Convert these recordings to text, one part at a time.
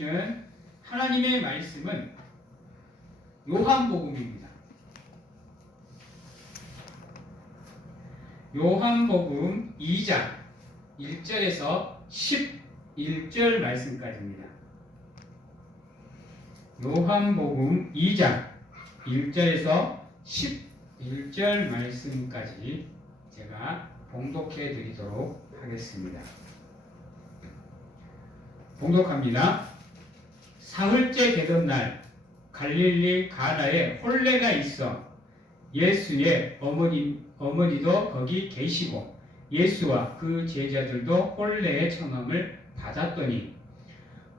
는 하나님의 말씀은 요한복음입니다. 요한복음 2장 1절에서 11절 말씀까지입니다. 요한복음 2장 1절에서 11절 말씀까지 제가 봉독해 드리도록 하겠습니다. 봉독합니다. 사흘째 되던 날 갈릴리 가나에 혼례가 있어 예수의 어머니도 거기 계시고 예수와 그 제자들도 혼례의 청함을 받았더니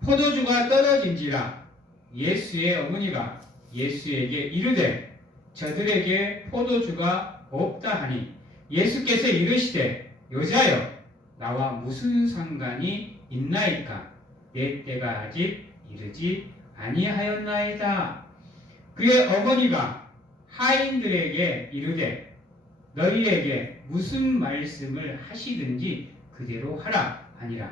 포도주가 떨어진지라 예수의 어머니가 예수에게 이르되 저들에게 포도주가 없다 하니 예수께서 이르시되 여자여 나와 무슨 상관이 있나이까 내 때가 아직 이르지 아니하였나이다. 그의 어머니가 하인들에게 이르되 너희에게 무슨 말씀을 하시든지 그대로 하라 하니라.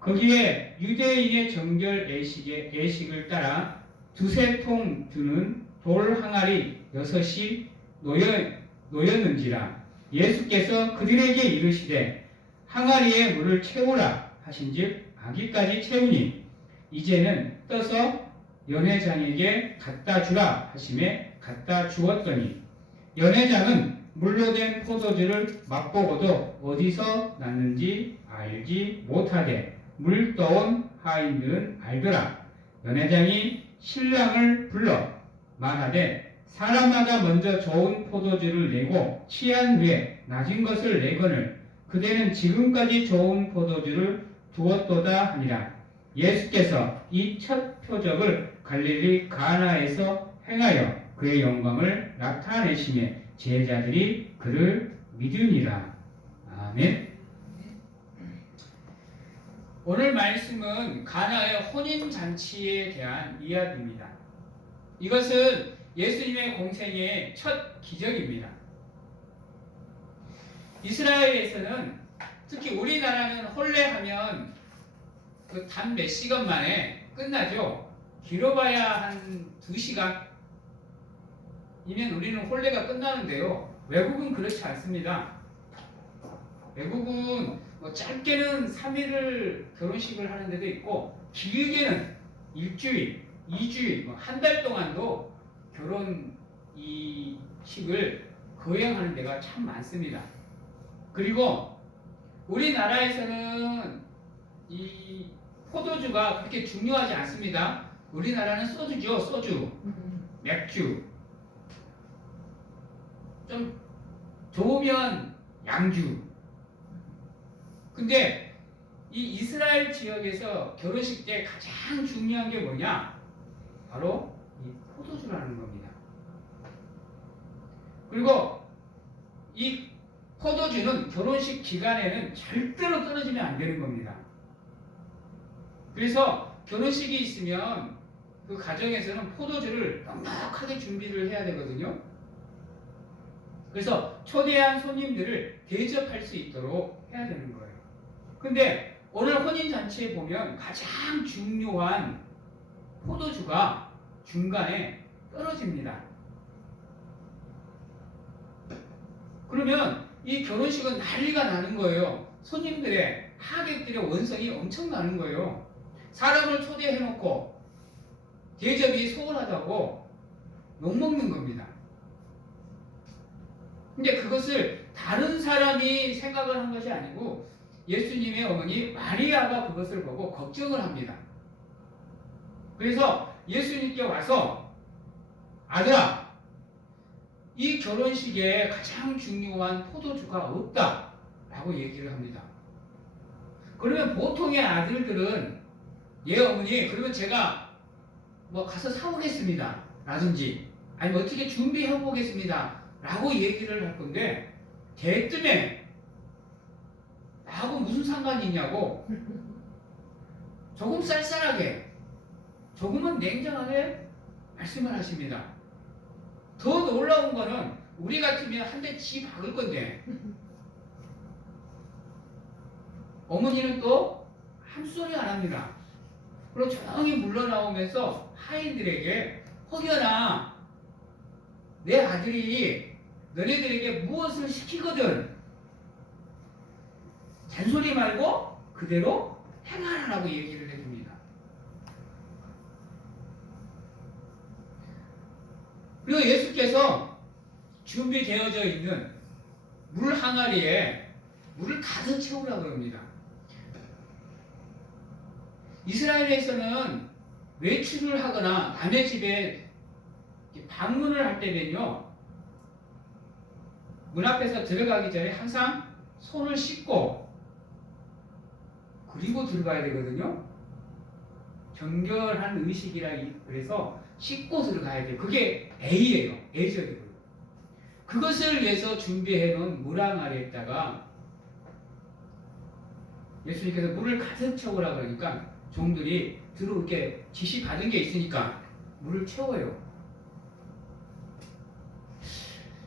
거기에 유대인의 정결 예식을 따라 두세 통 드는 돌 항아리 6이 놓였는지라. 예수께서 그들에게 이르시되 항아리에 물을 채우라 하신즉 아기까지 채우니 이제는 떠서 연회장에게 갖다 주라 하심에 갖다 주었더니 연회장은 물로 된 포도주를 맛보고도 어디서 났는지 알지 못하되 물 떠온 하인들은 알더라. 연회장이 신랑을 불러 말하되 사람마다 먼저 좋은 포도주를 내고 취한 후에 낮은 것을 내거늘 그대는 지금까지 좋은 포도주를 두었도다 하니라. 예수께서 이 첫 표적을 갈릴리 가나에서 행하여 그의 영광을 나타내시며 제자들이 그를 믿으니라. 아멘. 오늘 말씀은 가나의 혼인잔치에 대한 이야기입니다. 이것은 예수님의 공생의 첫 기적입니다. 이스라엘에서는 특히 우리나라는 혼례하면 그 단 몇 시간 만에 끝나죠. 길어봐야 한 2시간이면 우리는 혼례가 끝나는데요. 외국은 그렇지 않습니다. 외국은 뭐 짧게는 3일을 결혼식을 하는 데도 있고 길게는 일주일, 2주일, 한 달 동안도 결혼식을 거행하는 데가 참 많습니다. 그리고 우리나라에서는 이 포도주가 그렇게 중요하지 않습니다. 우리나라는 소주죠. 소주, 맥주. 좀 좋으면 양주. 근데 이 이스라엘 지역에서 결혼식 때 가장 중요한 게 뭐냐? 바로 이 포도주라는 겁니다. 그리고 이 포도주는 결혼식 기간에는 절대로 떨어지면 안 되는 겁니다. 그래서 결혼식이 있으면 그 가정에서는 포도주를 넉넉하게 준비를 해야 되거든요. 그래서 초대한 손님들을 대접할 수 있도록 해야 되는 거예요. 근데 오늘 혼인잔치에 보면 가장 중요한 포도주가 중간에 떨어집니다. 그러면 이 결혼식은 난리가 나는 거예요. 손님들의, 하객들의 원성이 엄청나는 거예요. 사람을 초대해놓고 대접이 소홀하다고 욕먹는 겁니다. 근데 그것을 다른 사람이 생각을 한 것이 아니고 예수님의 어머니 마리아가 그것을 보고 걱정을 합니다. 그래서 예수님께 와서 아들아, 이 결혼식에 가장 중요한 포도주가 없다 라고 얘기를 합니다. 그러면 보통의 아들들은 예 어머니 그러면 제가 뭐 가서 사오겠습니다 라든지 아니면 어떻게 준비해 보겠습니다 라고 얘기를 할 건데 대뜸에 나하고 무슨 상관이 있냐고 조금 쌀쌀하게 조금은 냉정하게 말씀을 하십니다. 더 놀라운 거는 우리 같으면 한 대 치 박을 건데 어머니는 또 한 소리 안 합니다. 그리고 조용히 물러나오면서 하인들에게 혹여나 내 아들이 너네들에게 무엇을 시키거든 잔소리 말고 그대로 행하라고 얘기를 해줍니다. 그리고 예수께서 준비되어져 있는 물 항아리에 물을 가득 채우라고 합니다. 이스라엘에서는 외출을 하거나 남의 집에 방문을 할 때면요, 문 앞에서 들어가기 전에 항상 손을 씻고 그리고 들어가야 되거든요. 정결한 의식이라 그래서 씻고 들어가야 돼요. 그게 A예요. A적이고요. 그것을 위해서 준비해 놓은 물 항아리에다가 예수님께서 물을 가득 채우라 그러니까 종들이 이렇게 지시 받은 게 있으니까 물을 채워요.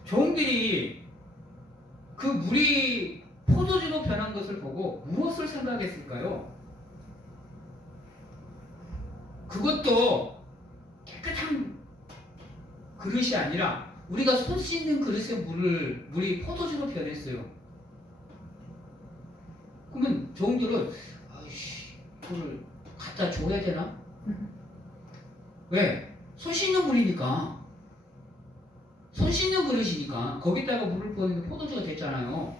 종들이 그 물이 포도주로 변한 것을 보고 무엇을 생각했을까요? 그것도 깨끗한 그릇이 아니라 우리가 손 씻는 그릇에 물이 포도주로 변했어요. 그러면 종들은 아이씨, 그걸 갖다 줘야 되나? 왜? 손 씻는 물이니까. 손 씻는 그릇이니까 거기다가 물을 부었는데 포도주가 됐잖아요.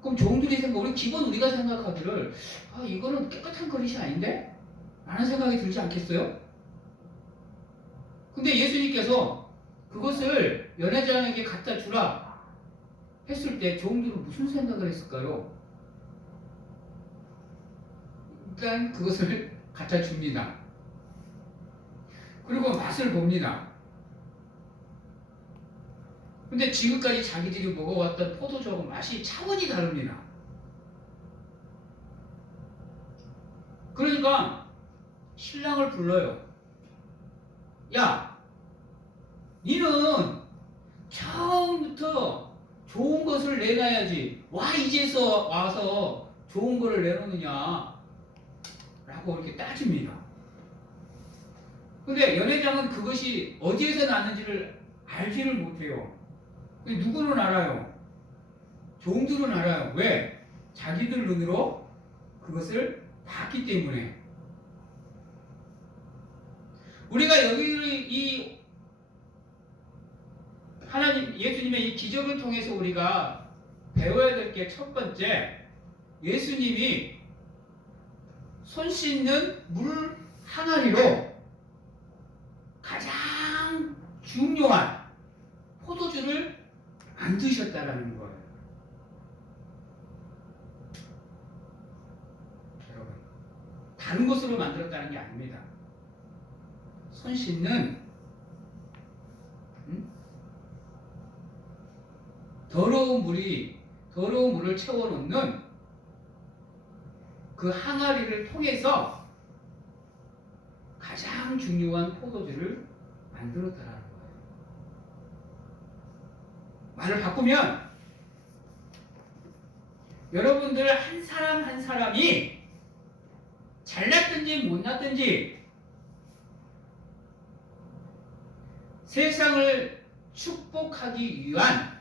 그럼 종들이 우리가 생각하기를 이거는 깨끗한 그릇이 아닌데? 라는 생각이 들지 않겠어요? 근데 예수님께서 그것을 연회장에게 갖다 주라 했을 때 종들은 무슨 생각을 했을까요? 일단 그것을 갖다 줍니다. 그리고 맛을 봅니다. 근데 지금까지 자기들이 먹어왔던 포도주하고 맛이 차원이 다릅니다. 그러니까 신랑을 불러요. 야, 니는 처음부터 좋은 것을 내놔야지. 이제서 와서 좋은 거를 내놓느냐 라고 이렇게 따집니다. 근데 연회장은 그것이 어디에서 났는지를 알지를 못해요. 누구는 알아요? 종들은 알아요. 왜? 자기들 눈으로 그것을 봤기 때문에. 우리가 여기 이 하나님 예수님의 이 기적을 통해서 우리가 배워야 될 게 첫 번째, 예수님이 손 씻는 물 항아리로 가장 중요한 포도주를 만드셨다라는 거예요. 여러분, 다른 것으로 만들었다는 게 아닙니다. 손 씻는 더러운 물을 채워놓는 그 항아리를 통해서 가장 중요한 포도주를 만들었다라는 거예요. 말을 바꾸면 여러분들 한 사람 한 사람이 잘났든지 못났든지 세상을 축복하기 위한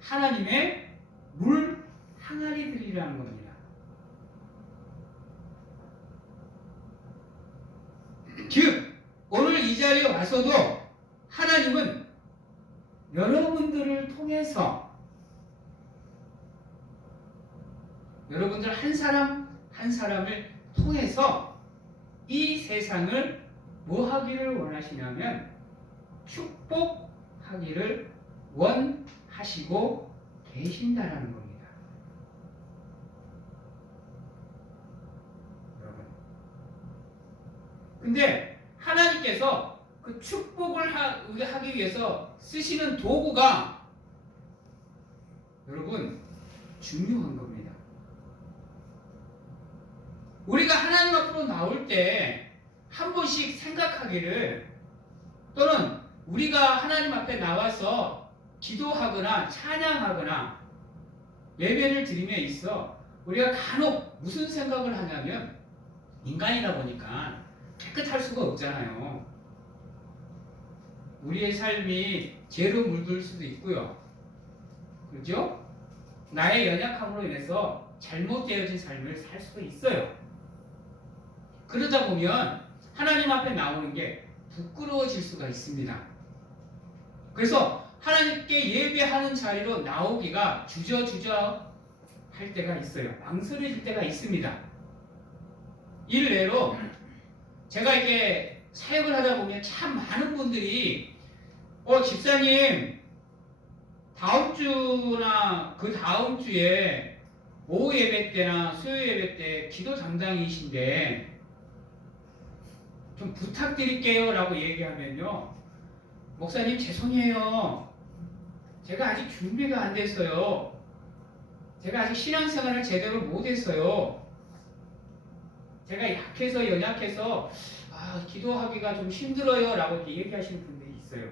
하나님의 물 항아리들이라는 겁니다. 즉 오늘 이 자리에 와서도 하나님은 여러분들을 통해서 여러분들 한 사람 한 사람을 통해서 이 세상을 뭐 하기를 원하시냐면 축복하기를 원하시고 계신다라는 겁니다. 여러분. 근데 하나님께서 그 축복을 하기 위해서 쓰시는 도구가 여러분 중요한 겁니다. 우리가 하나님 앞으로 나올 때 한 번씩 생각하기를, 또는 우리가 하나님 앞에 나와서 기도하거나 찬양하거나 예배를 드림에 있어 우리가 간혹 무슨 생각을 하냐면 인간이다 보니까 깨끗할 수가 없잖아요. 우리의 삶이 죄로 물들 수도 있고요. 그렇죠? 나의 연약함으로 인해서 잘못되어진 삶을 살 수도 있어요. 그러다 보면 하나님 앞에 나오는 게 부끄러워질 수가 있습니다. 그래서 하나님께 예배하는 자리로 나오기가 주저주저 할 때가 있어요. 망설여질 때가 있습니다. 일례로 제가 이게 사역을 하다 보면 참 많은 분들이 집사님 다음 주나 그 다음 주에 오후 예배 때나 수요 예배 때 기도 담당이신데 좀 부탁드릴게요 라고 얘기하면요, 목사님 죄송해요, 제가 아직 준비가 안 됐어요, 제가 아직 신앙생활을 제대로 못했어요, 제가 약해서 연약해서 기도하기가 좀 힘들어요 라고 이렇게 얘기하시는 분들이 있어요.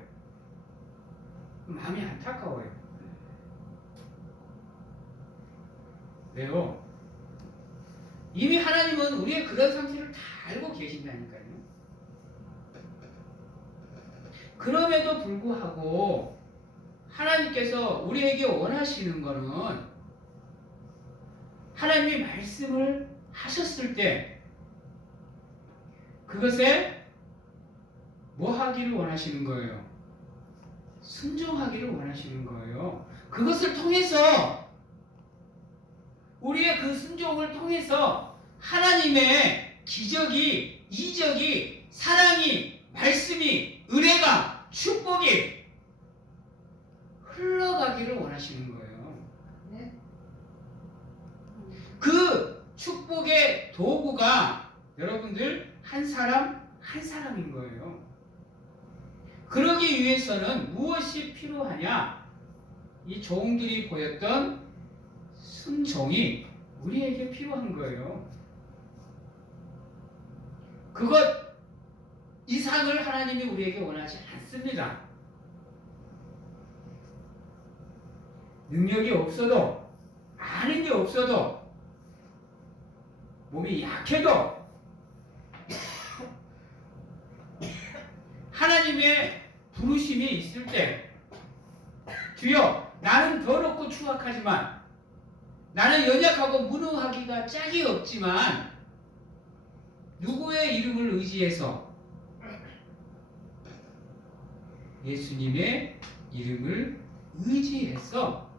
마음이 안타까워요. 왜요? 이미 하나님은 우리의 그런 상태를 다 알고 계신다니까요. 그럼에도 불구하고 하나님께서 우리에게 원하시는 것은 하나님이 말씀을 하셨을 때 그것에 뭐 하기를 원하시는 거예요? 순종하기를 원하시는 거예요. 그것을 통해서 우리의 그 순종을 통해서 하나님의 기적이, 이적이, 사랑이, 말씀이, 은혜가, 축복이 흘러가기를 원하시는 거예요. 네. 그 축복의 도구가 여러분들 한 사람 한 사람인 거예요. 그러기 위해서는 무엇이 필요하냐? 이 종들이 보였던 순종이 우리에게 필요한 거예요. 그것 이상을 하나님이 우리에게 원하지 않습니다. 능력이 없어도, 아는 게 없어도, 몸이 약해도 하나님의 부르심이 있을 때, 주여 나는 더럽고 추악하지만, 나는 연약하고 무능하기가 짝이 없지만 누구의 이름을 의지해서? 예수님의 이름을 의지해서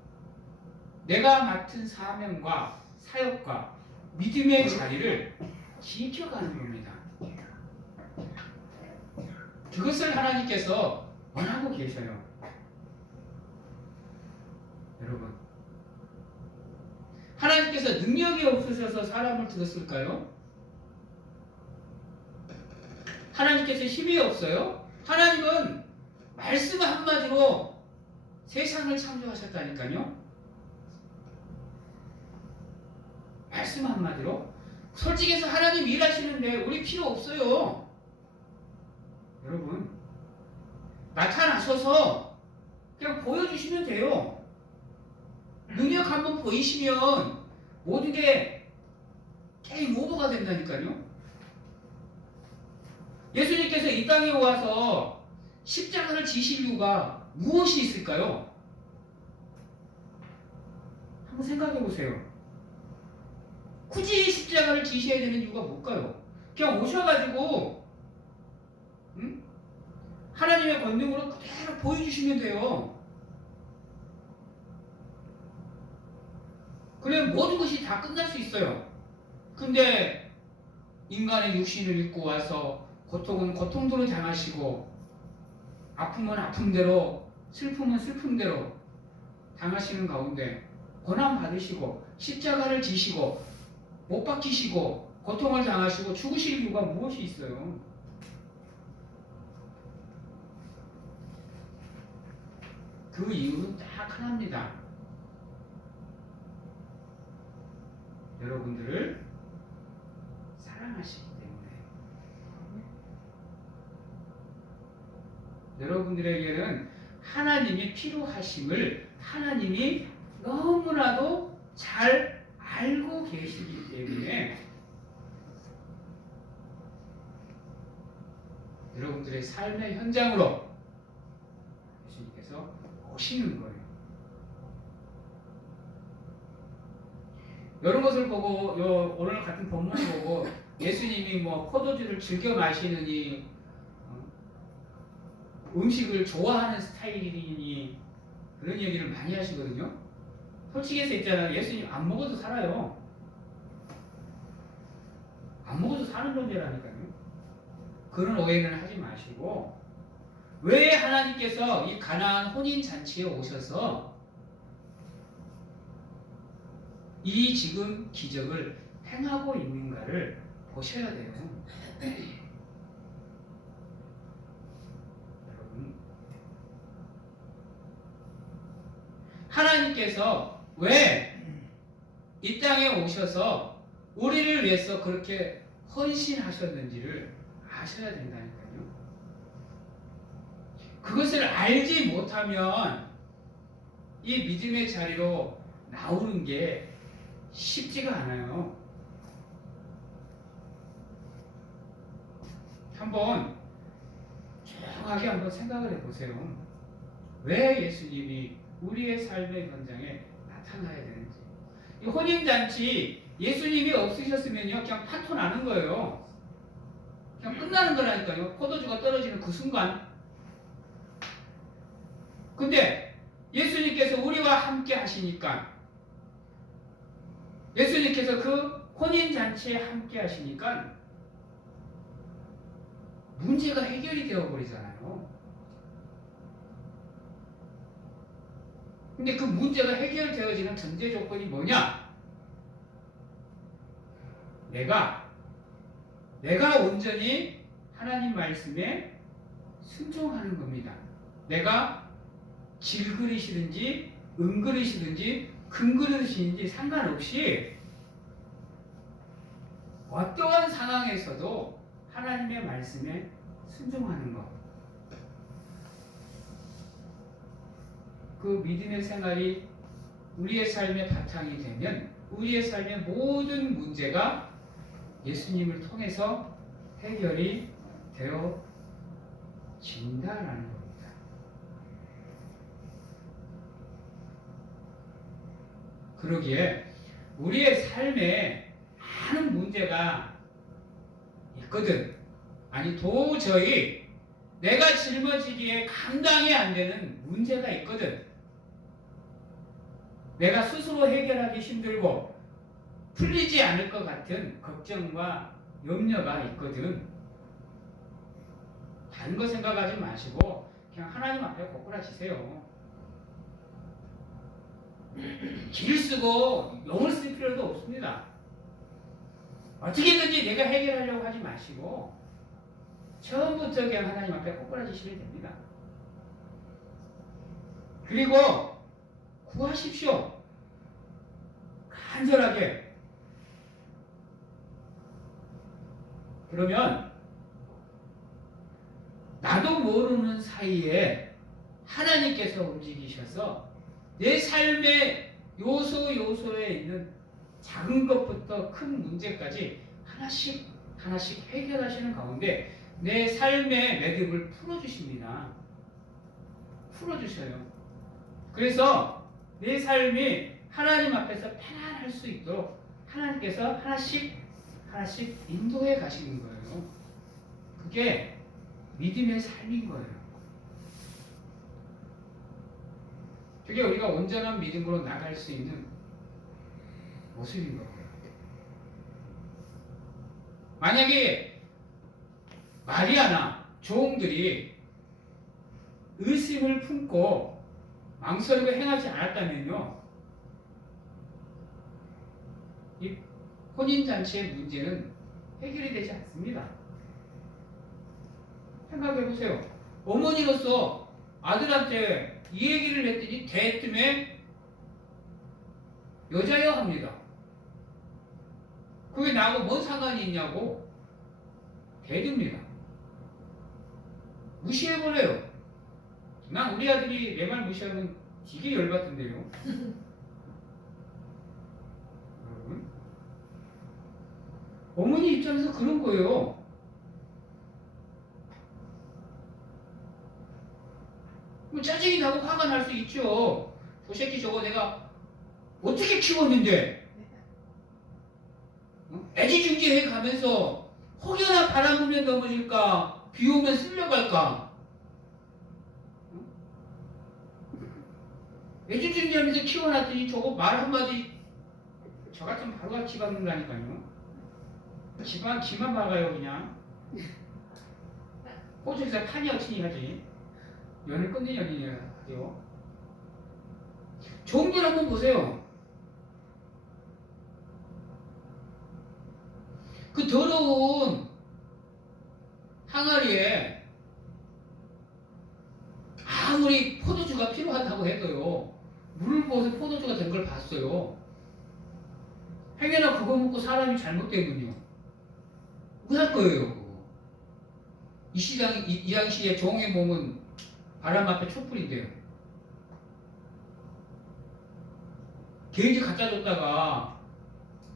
내가 맡은 사명과 사역과 믿음의 자리를 지켜가는 겁니다. 그것을 하나님께서 원하고 계셔요. 여러분, 하나님께서 능력이 없으셔서 사람을 들었을까요? 하나님께서 힘이 없어요? 하나님은 말씀 한마디로 세상을 창조하셨다니까요. 말씀 한마디로. 솔직해서 하나님 일하시는데 우리 필요 없어요. 여러분, 나타나셔서 그냥 보여주시면 돼요. 능력 한번 보이시면 모든 게 게임 오버가 된다니까요. 예수님께서 이 땅에 와서 십자가를 지실 이유가 무엇이 있을까요? 한번 생각해 보세요. 굳이 십자가를 지셔야 되는 이유가 뭘까요? 그냥 오셔가지고 하나님의 권능으로 그대로 보여주시면 돼요. 그러면 모든 것이 다 끝날 수 있어요. 근데 인간의 육신을 입고 와서 고통은 고통대로 당하시고 아픔은 아픔대로 슬픔은 슬픔대로 당하시는 가운데 고난 받으시고 십자가를 지시고 못 박히시고 고통을 당하시고 죽으실 이유가 무엇이 있어요? 그 이유는 딱 하나입니다. 여러분들을 사랑하시기 때문에. 여러분들에게는 하나님이 필요하심을 하나님이 너무나도 잘 알고 계시기 때문에 여러분들의 삶의 현장으로 예수님께서 오시는 거예요. 이런 것을 보고 오늘 같은 본문을 보고 예수님이 뭐 포도주를 즐겨 마시느니 음식을 좋아하는 스타일이니 그런 얘기를 많이 하시거든요. 솔직히 해서 있잖아요. 예수님 안 먹어도 살아요. 안 먹어도 사는 존재라니까요. 그런 오해는 하지 마시고 왜 하나님께서 이 가나안 혼인잔치에 오셔서 이 지금 기적을 행하고 있는가를 보셔야 돼요. 여러분, 하나님께서 왜 이 땅에 오셔서 우리를 위해서 그렇게 헌신하셨는지를 아셔야 된다니까요. 그것을 알지 못하면 이 믿음의 자리로 나오는 게 쉽지가 않아요. 한번 조용하게 한번 생각을 해보세요. 왜 예수님이 우리의 삶의 현장에 나타나야 되는지. 이 혼인잔치 예수님이 없으셨으면요 그냥 파토 나는 거예요. 그냥 끝나는 거라니까요. 포도주가 떨어지는 그 순간. 근데 예수님께서 우리와 함께 하시니까, 예수님께서 그 혼인잔치에 함께 하시니까 문제가 해결이 되어버리잖아요. 근데 그 문제가 해결되어지는 전제 조건이 뭐냐? 내가 온전히 하나님 말씀에 순종하는 겁니다. 내가 질그릇이든지 은그릇이든지 금그릇이든지 상관없이 어떠한 상황에서도 하나님의 말씀에 순종하는 것. 그 믿음의 생활이 우리의 삶의 바탕이 되면 우리의 삶의 모든 문제가 예수님을 통해서 해결이 되어진다라는 겁니다. 그러기에 우리의 삶에 많은 문제가 있거든. 아니 도저히 내가 짊어지기에 감당이 안 되는 문제가 있거든. 내가 스스로 해결하기 힘들고 풀리지 않을 것 같은 걱정과 염려가 있거든. 다른 거 생각하지 마시고 그냥 하나님 앞에 고꾸라지세요. 길을 쓰고 용을 쓸 필요도 없습니다. 어떻게든지 내가 해결하려고 하지 마시고 처음부터 그냥 하나님 앞에 꼬꾸라지시면 됩니다. 그리고 구하십시오. 간절하게. 그러면 나도 모르는 사이에 하나님께서 움직이셔서 내 삶의 요소에 있는 작은 것부터 큰 문제까지 하나씩 해결하시는 가운데 내 삶의 매듭을 풀어주십니다. 풀어주셔요. 그래서 내 삶이 하나님 앞에서 편안할 수 있도록 하나님께서 하나씩 인도해 가시는 거예요. 그게 믿음의 삶인 거예요. 그게 우리가 온전한 믿음으로 나갈 수 있는 모습인 거예요. 만약에 마리아나 종들이 의심을 품고 망설이고 행하지 않았다면요, 이 혼인잔치의 문제는 해결이 되지 않습니다. 생각해보세요. 어머니로서 아들한테 이 얘기를 했더니 대뜸에 여자여 합니다. 그게 나하고 뭔 상관이 있냐고 대듭니다. 무시해버려요. 난 우리 아들이 내 말 무시하면 되게 열받던데요. 여러분, 어머니 입장에서 그런 거예요. 그럼 짜증이 나고 화가 날 수 있죠. 저 새끼 저거 내가 어떻게 키웠는데 애지중지해 가면서 혹여나 바람 불면 넘어질까 비 오면 쓸려갈까 애지중지하면서 키워놨더니 저거 말 한마디 저 같으면 바로같이 박는다니까요. 기만 박아요 그냥. 호주에서 판이 어치니 하지. 연을 끝낸 연인이라 하죠. 종들 한번 보세요. 그 더러운 항아리에 아무리 포도주가 필요하다고 해도요. 물을 부어서 포도주가 된 걸 봤어요. 행여나 그거 먹고 사람이 잘못되면요. 어떡할 거예요, 그거. 이 당시에 종의 몸은 바람 앞에 촛불인데요. 개인지 갖다 줬다가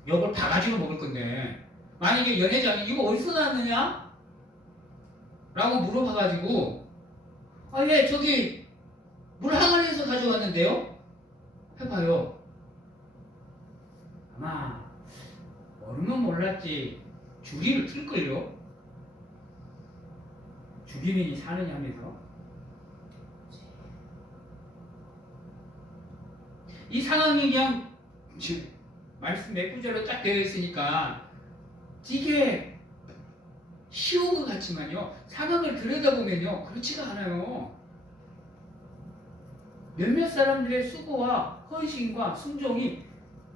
이걸 다 가지고 먹을 건데 만약에 연회장이 이거 어디서 나왔느냐? 라고 물어봐가지고 예 저기 물 항아리에서 가져왔는데요? 해봐요. 아마 모르면 몰랐지 주리를 틀걸요? 주리민이 사느냐 하면서 이 상황이 그냥 말씀 몇 구절로 딱 되어 있으니까 이게 쉬운 것 같지만요 상황을 들여다보면요 그렇지가 않아요. 몇몇 사람들의 수고와 헌신과 순종이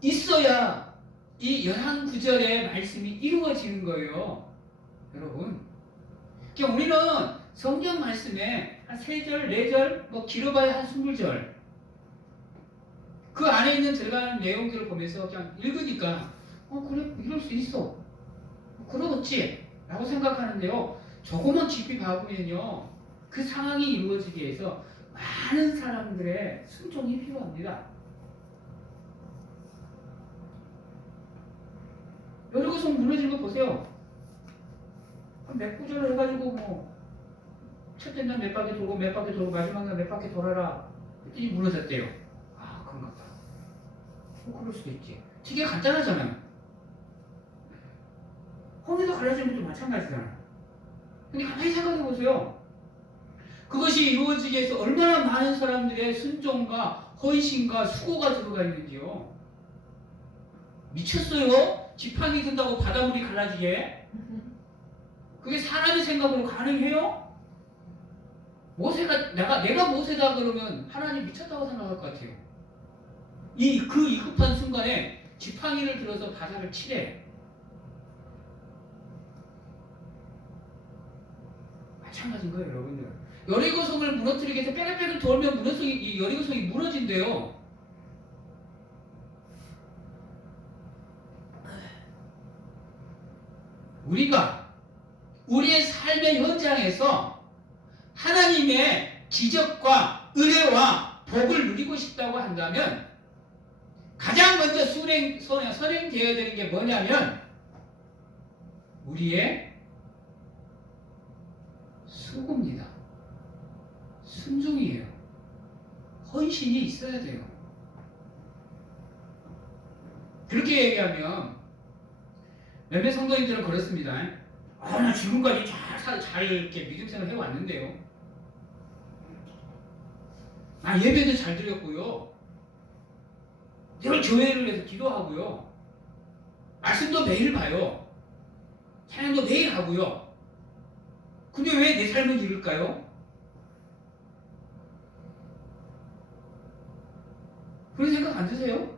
있어야 이 11구절의 말씀이 이루어지는 거예요. 여러분 그러니까 우리는 성경 말씀에 한 3절, 4절 뭐 길어봐야 한 20절 그 안에 있는 들어가는 내용들을 보면서 그냥 읽으니까 그래 이럴 수 있어 그러겠지 라고 생각하는데요 조금만 깊이 봐보면요 그 상황이 이루어지기 위해서 많은 사람들의 순종이 필요합니다. 여리고성 무너진 거 보세요. 몇 구절을 해가지고 뭐 첫째 날 몇 바퀴 돌고 몇 바퀴 돌고 마지막 날 몇 바퀴 돌아라 그랬더니 무너졌대요. 그런가 봐. 그럴 수도 있지. 되게 간단하잖아요. 홍해도 갈라지는 것도 마찬가지잖아요. 근데 가만히 생각해 보세요. 그것이 이루어지기 위해서 얼마나 많은 사람들의 순종과 헌신과 수고가 들어가 있는지요. 미쳤어요? 지팡이 든다고 바닷물이 갈라지게? 그게 사람의 생각으로 가능해요? 내가 모세다 그러면 하나님 미쳤다고 생각할 것 같아요. 그 위급한 순간에 지팡이를 들어서 바다를 치래. 마찬가지인 거예요, 여러분들. 여리고성을 무너뜨리기 위해서 빼글빼글 돌면 이 여리고성이 무너진대요. 우리가 우리의 삶의 현장에서 하나님의 기적과 은혜와 복을 누리고 싶다고 한다면 가장 먼저 선행되어야 되는 게 뭐냐면 우리의 수고입니다. 순종이에요. 헌신이 있어야 돼요. 그렇게 얘기하면 몇몇 성도님들은 그렇습니다. 나 지금까지 잘 이렇게 믿음 생활 해왔는데요. 예배도 잘 드렸고요. 늘 교회를 위해서 기도하고요. 말씀도 매일 봐요. 찬양도 매일 하고요. 근데 왜 내 삶은 이럴까요? 그런 생각 안 드세요?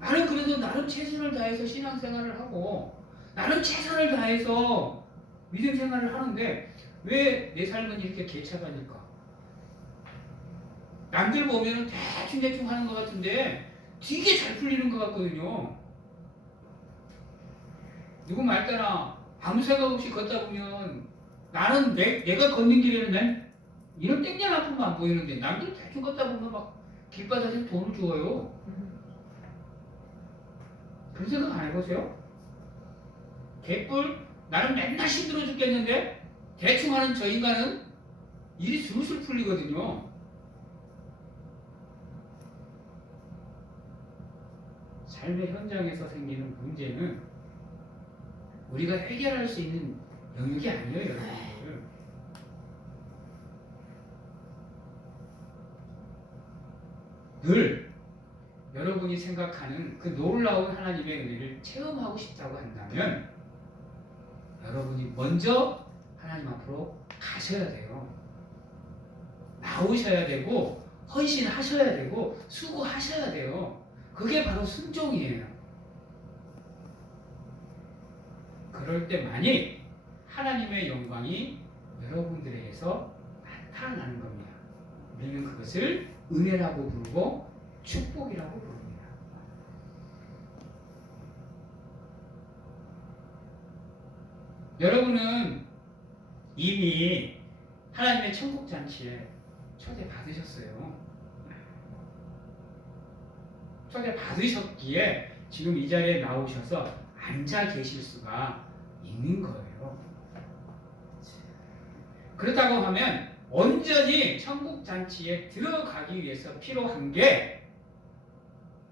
나는 그래도 나름 최선을 다해서 신앙생활을 하고 나름 최선을 다해서 믿음 생활을 하는데 왜 내 삶은 이렇게 개차반일까? 남들 보면 대충 하는 것 같은데 되게 잘 풀리는 것 같거든요. 누구 말 따라 아무 생각 없이 걷다 보면 나는 내가 걷는 길에는 난 이런 땡냥 아픔도 안 보이는데 남들 대충 걷다 보면 막 길바닥에 돈을 주어요. 그런 생각 안 해보세요? 개뿔 나는 맨날 힘들어 죽겠는데 대충 하는 저 인간은 일이 술술 풀리거든요. 삶의 현장에서 생기는 문제는 우리가 해결할 수 있는 영역이 아니에요, 여러분들. 늘 여러분이 생각하는 그 놀라운 하나님의 은혜를 체험하고 싶다고 한다면 여러분이 먼저 하나님 앞으로 가셔야 돼요. 나오셔야 되고 헌신하셔야 되고 수고하셔야 돼요. 그게 바로 순종이에요. 그럴 때만이 하나님의 영광이 여러분들에게서 나타나는 겁니다. 우리는 그것을 은혜라고 부르고 축복이라고 부릅니다. 여러분은 이미 하나님의 천국 잔치에 초대 받으셨어요. 초대 받으셨기에 지금 이 자리에 나오셔서 앉아 계실 수가 있는 거예요. 그렇다고 하면 온전히 천국 잔치에 들어가기 위해서 필요한 게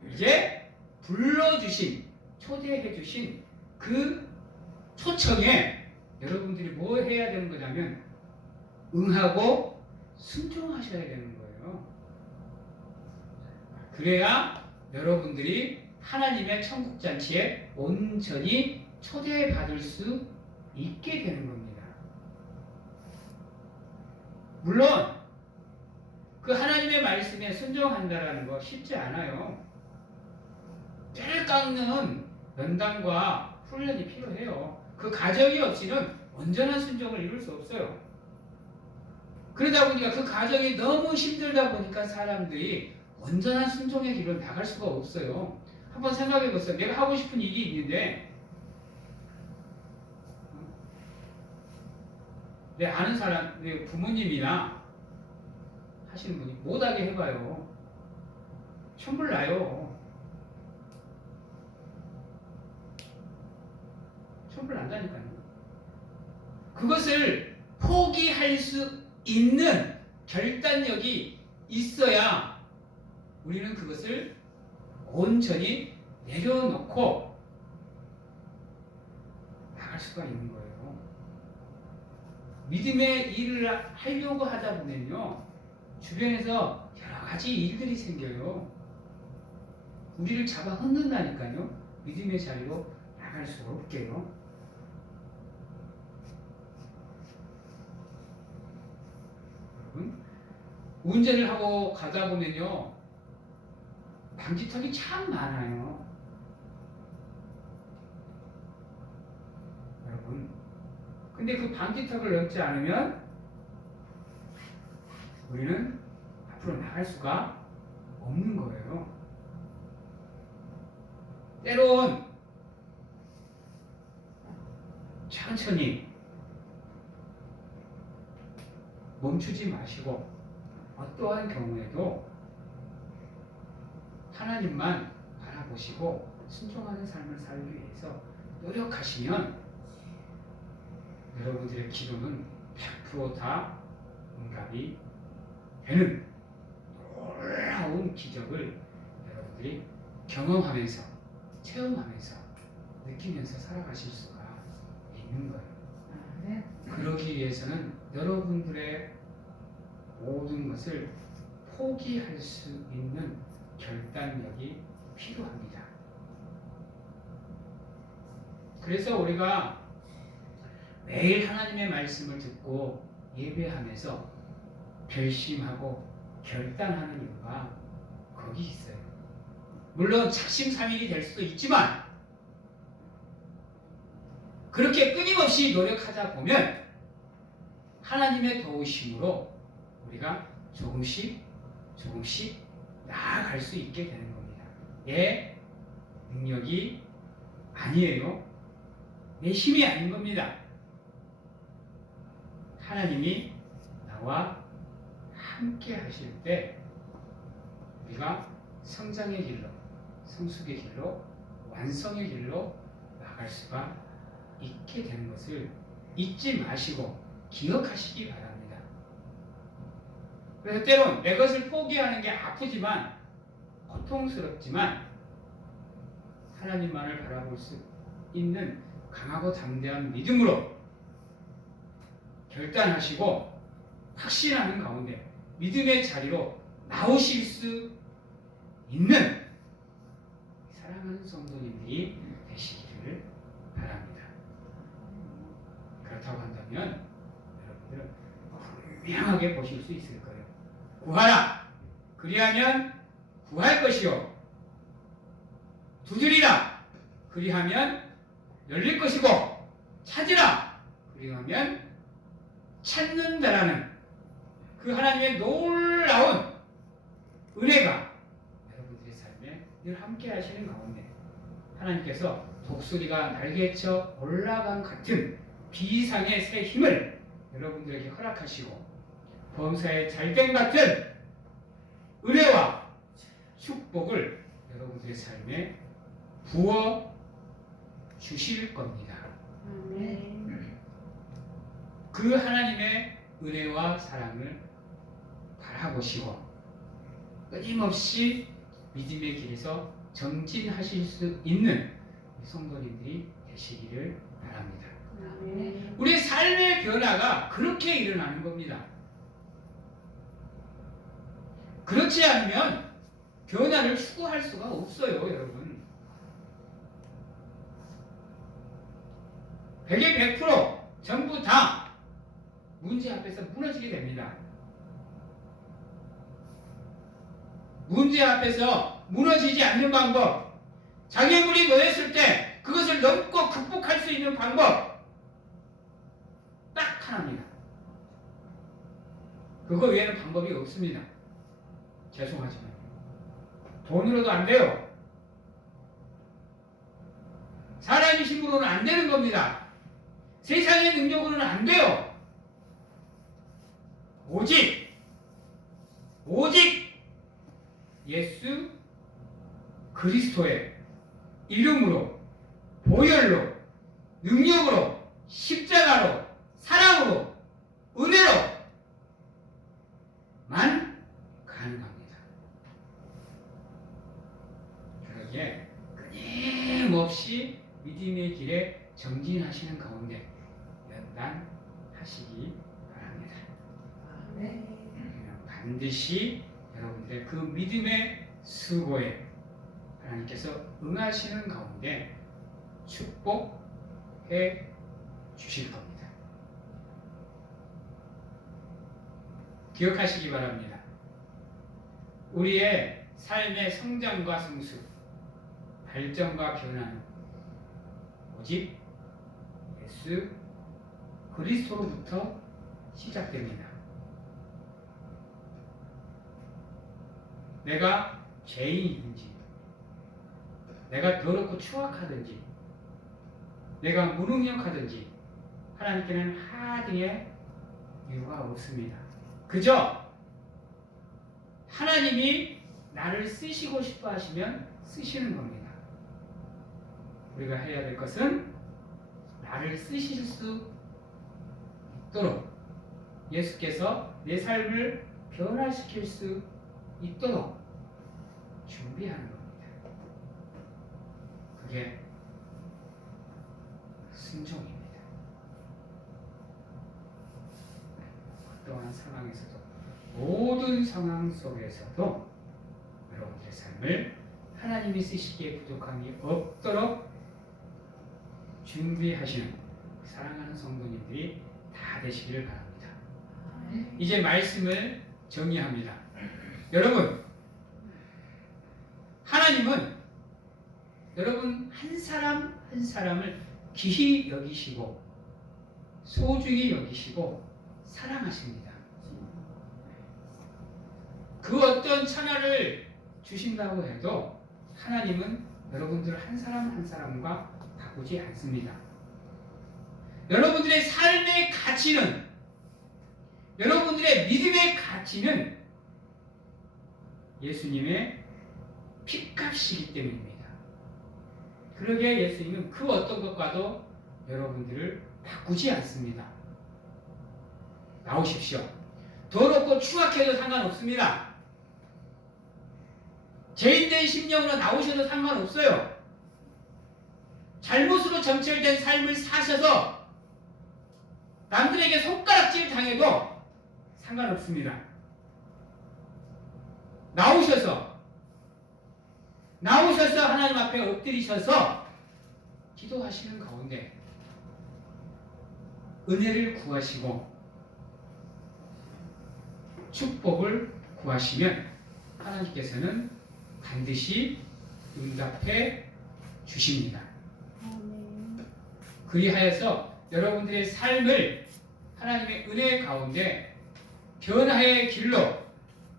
이제 불러주신, 초대해주신 그 초청에 여러분들이 뭐 해야 되는 거냐면 응하고 순종하셔야 되는 거예요. 그래야 여러분들이 하나님의 천국 잔치에 온전히 초대받을 수 있게 되는 겁니다. 물론 그 하나님의 말씀에 순종한다라는 거 쉽지 않아요. 뼈를 깎는 연단과 훈련이 필요해요. 그 과정이 없이는 온전한 순종을 이룰 수 없어요. 그러다 보니까 그 과정이 너무 힘들다 보니까 사람들이 온전한 순종의 길로 나갈 수가 없어요. 한번 생각해 보세요. 내가 하고 싶은 일이 있는데 내 아는 사람, 내 부모님이나 하시는 분이 못하게 해봐요. 천불 나요. 천불 난다니까요. 그것을 포기할 수 있는 결단력이 있어야 우리는 그것을 온전히 내려놓고 나갈 수가 있는 거예요. 믿음의 일을 하려고 하다 보면요, 주변에서 여러 가지 일들이 생겨요. 우리를 잡아 흔든다니까요. 믿음의 자리로 나갈 수 없게요. 여러분, 운전을 하고 가다 보면요, 방지턱이 참 많아요. 여러분, 근데 그 방지턱을 넘지 않으면 우리는 앞으로 나갈 수가 없는 거예요. 때론 천천히 멈추지 마시고 어떠한 경우에도 하나님만 바라보시고 순종하는 삶을 살기 위해서 노력하시면 여러분들의 기도는 100% 다 응답이 되는 놀라운 기적을 여러분들이 경험하면서 체험하면서 느끼면서 살아가실 수가 있는 거예요. 네. 그러기 위해서는 여러분들의 모든 것을 포기할 수 있는 결단력이 필요합니다. 그래서 우리가 매일 하나님의 말씀을 듣고 예배하면서 결심하고 결단하는 이유가 거기 있어요. 물론 작심삼일이 될 수도 있지만 그렇게 끊임없이 노력하다 보면 하나님의 도우심으로 우리가 조금씩 나아갈 수 있게 되는 겁니다. 내 능력이 아니에요. 내 힘이 아닌 겁니다. 하나님이 나와 함께 하실 때 우리가 성장의 길로, 성숙의 길로, 완성의 길로 나갈 수가 있게 되는 것을 잊지 마시고 기억하시기 바랍니다. 그래서 때론 내 것을 포기하는 게 아프지만 고통스럽지만 하나님만을 바라볼 수 있는 강하고 담대한 믿음으로 결단하시고 확신하는 가운데 믿음의 자리로 나오실 수 있는 사랑하는 성도님들이 되시기를 바랍니다. 그렇다고 한다면 여러분들은 분명하게 보실 수 있을 거예요. 구하라! 그리하면 구할 것이요. 두드리라! 그리하면 열릴 것이고, 찾으라! 그리하면 찾는다라는 그 하나님의 놀라운 은혜가 여러분들의 삶에 늘 함께 하시는 가운데 하나님께서 독수리가 날개쳐 올라간 같은 비상의 새 힘을 여러분들에게 허락하시고 범사의 잘된 같은 은혜와 축복을 여러분들의 삶에 부어 주실 겁니다. 그 하나님의 은혜와 사랑을 바라보시고 끊임없이 믿음의 길에서 정진하실 수 있는 성도님들이 되시기를 바랍니다. 우리의 삶의 변화가 그렇게 일어나는 겁니다. 그렇지 않으면 변화를 추구할 수가 없어요, 여러분. 100에 100% 전부 다 문제 앞에서 무너지게 됩니다. 문제 앞에서 무너지지 않는 방법, 장애물이 놓였을 때 그것을 넘고 극복할 수 있는 방법 딱 하나입니다. 그거 외에는 방법이 없습니다. 죄송하지만 돈으로도 안 돼요. 사람의 힘으로는 안 되는 겁니다. 세상의 능력으로는 안 돼요. 오직 예수 그리스도의 이름으로, 보혈로, 능력으로, 십자가로, 사랑으로, 은혜로만 가능합니다. 그러기에 끊임없이 믿음의 길에 정진하시는 가운데 연단하시기 바랍니다. 반드시 여러분들의 그 믿음의 수고에 하나님께서 응하시는 가운데 축복해 주실 겁니다. 기억하시기 바랍니다. 우리의 삶의 성장과 성수, 발전과 변화는 오직 예수 그리스도로부터 시작됩니다. 내가 죄인인지, 내가 더럽고 추악하든지, 내가 무능력하든지 하나님께는 하등의 이유가 없습니다. 그저 하나님이 나를 쓰시고 싶어 하시면 쓰시는 겁니다. 우리가 해야 될 것은 나를 쓰실 수 있도록 예수께서 내 삶을 변화시킬 수 있도록 준비하는 겁니다. 그게 순종입니다. 어떠한 상황에서도, 모든 상황 속에서도 여러분들의 삶을 하나님이 쓰시기에 부족함이 없도록 준비하시는 사랑하는 성도님들이 다 되시기를 바랍니다. 이제 말씀을 정리합니다. 여러분, 하나님은 여러분 한 사람 한 사람을 귀히 여기시고 소중히 여기시고 사랑하십니다. 그 어떤 천하를 주신다고 해도 하나님은 여러분들 한 사람 한 사람과 바꾸지 않습니다. 여러분들의 삶의 가치는, 여러분들의 믿음의 가치는 예수님의 핏값이기 때문입니다. 그러기에 예수님은 그 어떤 것과도 여러분들을 바꾸지 않습니다. 나오십시오. 더럽고 추악해도 상관없습니다. 죄인된 심령으로 나오셔도 상관없어요. 잘못으로 점철된 삶을 사셔서 남들에게 손가락질 당해도 상관없습니다. 나오셔서 하나님 앞에 엎드리셔서 기도하시는 가운데 은혜를 구하시고 축복을 구하시면 하나님께서는 반드시 응답해 주십니다. 그리하여서 여러분들의 삶을 하나님의 은혜 가운데 변화의 길로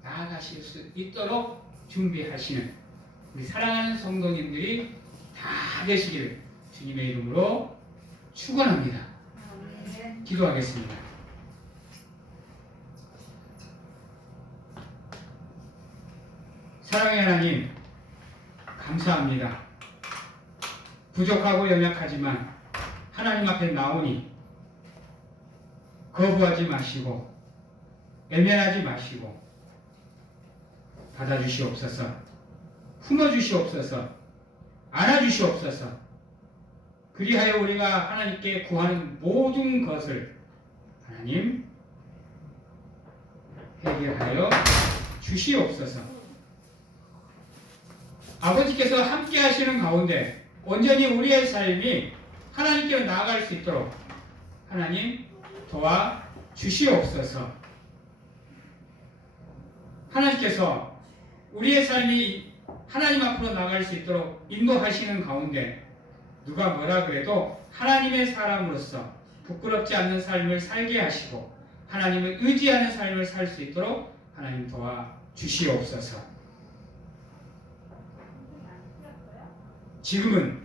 나아가실 수 있도록 준비하시는 우리 사랑하는 성도님들이 다 되시기를 주님의 이름으로 축원합니다. 기도하겠습니다. 사랑의 하나님, 감사합니다. 부족하고 연약하지만 하나님 앞에 나오니 거부하지 마시고 애면하지 마시고 받아주시옵소서, 품어주시옵소서, 안아주시옵소서. 그리하여 우리가 하나님께 구하는 모든 것을 하나님 해결하여 주시옵소서. 아버지께서 함께 하시는 가운데 온전히 우리의 삶이 하나님께로 나아갈 수 있도록 하나님 도와 주시옵소서. 하나님께서 우리의 삶이 하나님 앞으로 나갈 수 있도록 인도하시는 가운데 누가 뭐라 그래도 하나님의 사람으로서 부끄럽지 않는 삶을 살게 하시고 하나님을 의지하는 삶을 살 수 있도록 하나님 도와 주시옵소서. 지금은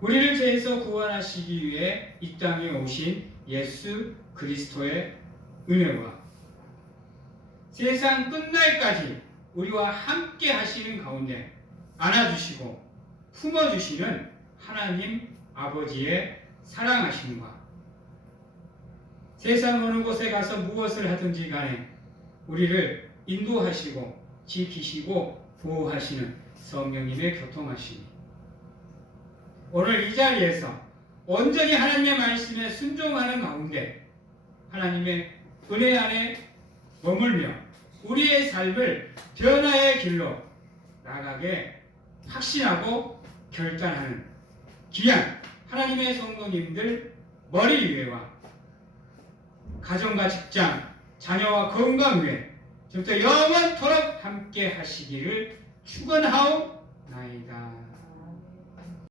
우리를 죄에서 구원하시기 위해 이 땅에 오신 예수 그리스도의 은혜와 세상 끝날까지 우리와 함께 하시는 가운데 안아주시고 품어주시는 하나님 아버지의 사랑하심과 세상 어느 곳에 가서 무엇을 하든지 간에 우리를 인도하시고 지키시고 보호하시는 성령님의 교통하심이 오늘 이 자리에서 온전히 하나님의 말씀에 순종하는 가운데 하나님의 은혜 안에 머물며 우리의 삶을 변화의 길로 나가게 확신하고 결단하는 귀한 하나님의 성도님들 머리 위에와 가정과 직장, 자녀와 건강 위에 지금부터 영원토록 함께 하시기를 축원하옵나이다.